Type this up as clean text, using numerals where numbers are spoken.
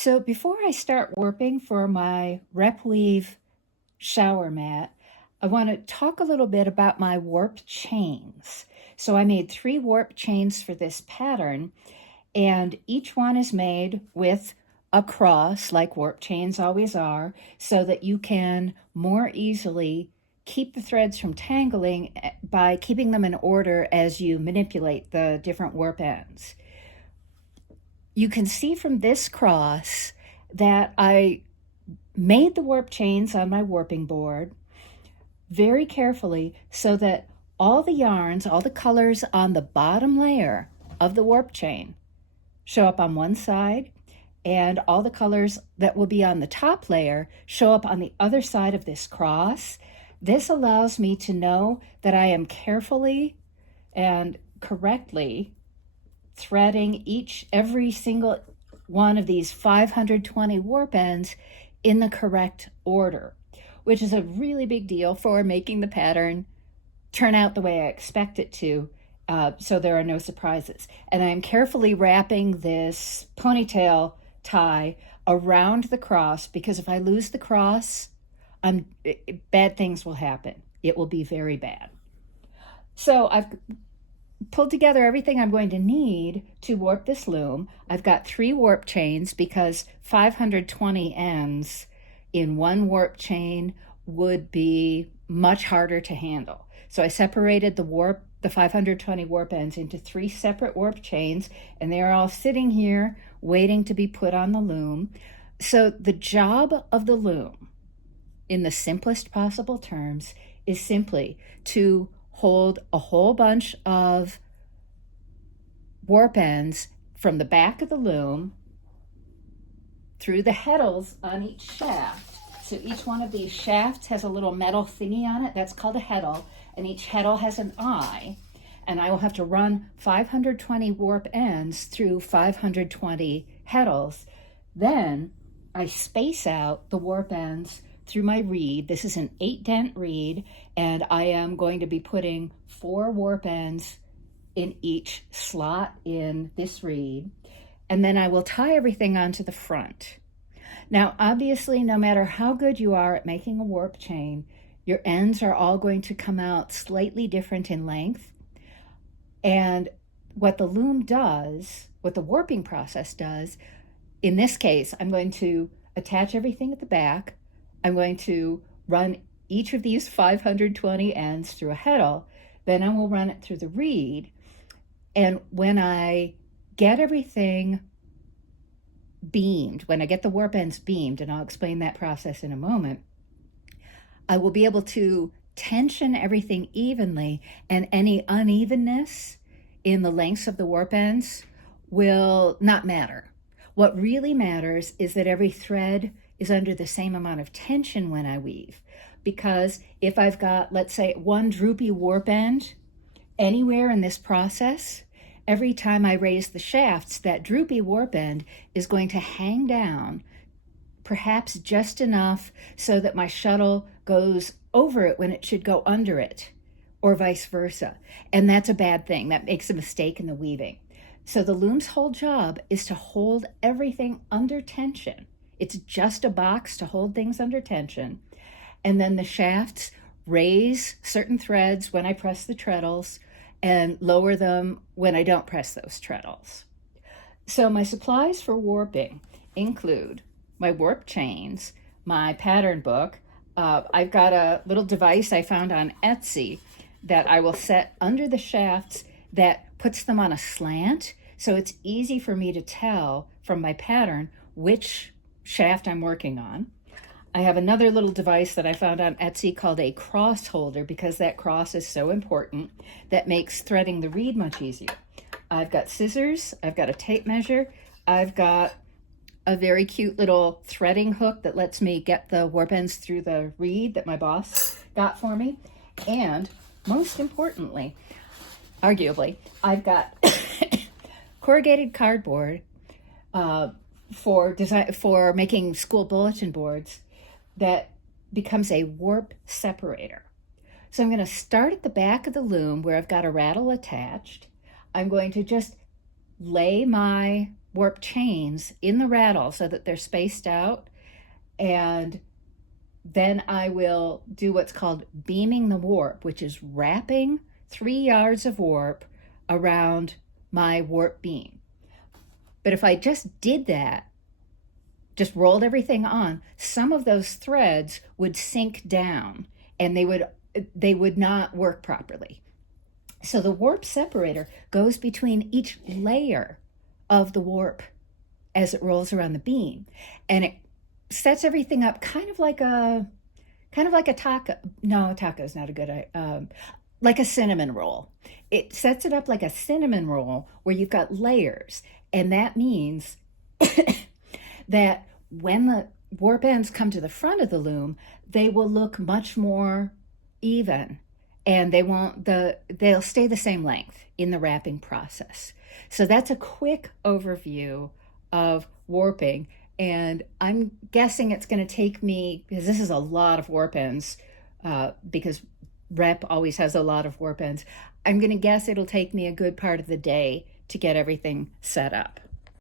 So before I start warping for my rep weave shower mat, I want to talk a little bit about my warp chains. So I made 3 warp chains for this pattern, and each one is made with a cross, like warp chains always are, so that you can more easily keep the threads from tangling by keeping them in order as you manipulate the different warp ends. You can see from this cross that I made the warp chains on my warping board very carefully so that all the yarns, all the colors on the bottom layer of the warp chain show up on one side, and all the colors that will be on the top layer show up on the other side of this cross. This allows me to know that I am carefully and correctly threading every single one of these 520 warp ends in the correct order, which is a really big deal for making the pattern turn out the way I expect it to, so there are no surprises. And I'm carefully wrapping this ponytail tie around the cross, because if I lose the cross, bad things will happen. It will be very bad. So I've pulled together everything I'm going to need to warp this loom. I've got 3 warp chains because 520 ends in one warp chain would be much harder to handle. So I separated the 520 warp ends into 3 separate warp chains, and they're all sitting here waiting to be put on the loom. So the job of the loom, in the simplest possible terms, is simply to hold a whole bunch of warp ends from the back of the loom through the heddles on each shaft. So each one of these shafts has a little metal thingy on it. That's called a heddle, and each heddle has an eye. And I will have to run 520 warp ends through 520 heddles. Then I space out the warp ends through my reed. This is an 8-dent reed, and I am going to be putting 4 warp ends in each slot in this reed. And then I will tie everything onto the front. Now, obviously, no matter how good you are at making a warp chain, your ends are all going to come out slightly different in length. And what the loom does, what the warping process does, in this case, I'm going to attach everything at the back. I'm going to run each of these 520 ends through a heddle. Then I will run it through the reed. And when I get everything beamed, when I get the warp ends beamed, and I'll explain that process in a moment, I will be able to tension everything evenly, and any unevenness in the lengths of the warp ends will not matter. What really matters is that every thread is under the same amount of tension when I weave. Because if I've got, let's say, one droopy warp end anywhere in this process, every time I raise the shafts, that droopy warp end is going to hang down, perhaps just enough so that my shuttle goes over it when it should go under it, or vice versa. And that's a bad thing. That makes a mistake in the weaving. So the loom's whole job is to hold everything under tension. It's just a box to hold things under tension. And then the shafts raise certain threads when I press the treadles and lower them when I don't press those treadles. So my supplies for warping include my warp chains, my pattern book. I've got a little device I found on Etsy that I will set under the shafts that puts them on a slant, so it's easy for me to tell from my pattern which shaft I'm working on. I have another little device that I found on Etsy called a cross holder, because that cross is so important, that makes threading the reed much easier. I've got scissors, I've got a tape measure, I've got a very cute little threading hook that lets me get the warp ends through the reed that my boss got for me. And most importantly, arguably, I've got corrugated cardboard for making school bulletin boards that becomes a warp separator. So I'm going to start at the back of the loom where I've got a rattle attached. I'm going to just lay my warp chains in the rattle so that they're spaced out, and then I will do what's called beaming the warp, which is wrapping 3 yards of warp around my warp beam. But if I just did that, just rolled everything on, some of those threads would sink down and they would not work properly. So the warp separator goes between each layer of the warp as it rolls around the beam, and it sets everything up kind of like a taco. No, taco is not a good like a cinnamon roll. It sets it up like a cinnamon roll where you've got layers, and that means that when the warp ends come to the front of the loom, they will look much more even, and they'll stay the same length in the wrapping process. So that's a quick overview of warping, and I'm guessing it's going to take me, because this is a lot of warp ends, because rep always has a lot of warp ends. I'm going to guess it'll take me a good part of the day to get everything set up.